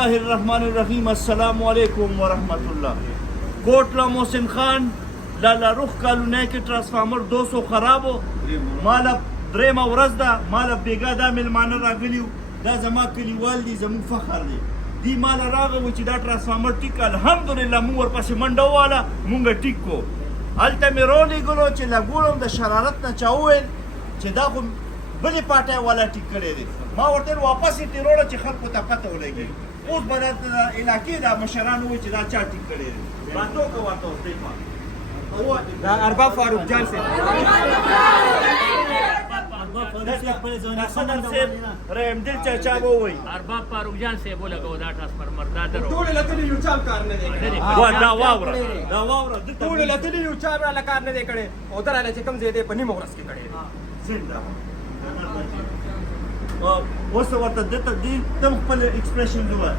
الرحمن السلام علیکم ورحمۃ اللہ. کوٹلا محسن خان لالا رخ کالونه کې ټرانسفارمر 200 خرابو مالا درېمه ورځ ده مالا بیګا دا ملمانه راغلیو دا زما کلیوال دي زموږ فخر دی دی مالا راغو چې دا ټرانسفارمر ټیک الحمدلله موږ ورپسې منډه واله مونږ ټیک کو هلته مې رولېږلو چې لګولم د شرارت نه چا وویل چې دا خو بلې پاټۍ والا ټیک کړی دی ما ورته واپس یې تېروړه چې خلکو ته پته ولګي اوس به دا علاقې دا مشران ووایي چې دا چا ټیک کړی دی راتو که ورته اوس دی دا ارباب فاروق جان سے رحم دل چاچا به ووایي ارباب فاروق جان سے بولا کو دا ټرانسفارمر دا درو ټول لته یو چا کار نه دی دا واوره ټول لته یو چا را کار نه دی کړي او دراله چې کم زیاده په نیمه ورځ کې کړي اوس ورته دته دې تم خپل ایکسپریشن ووایه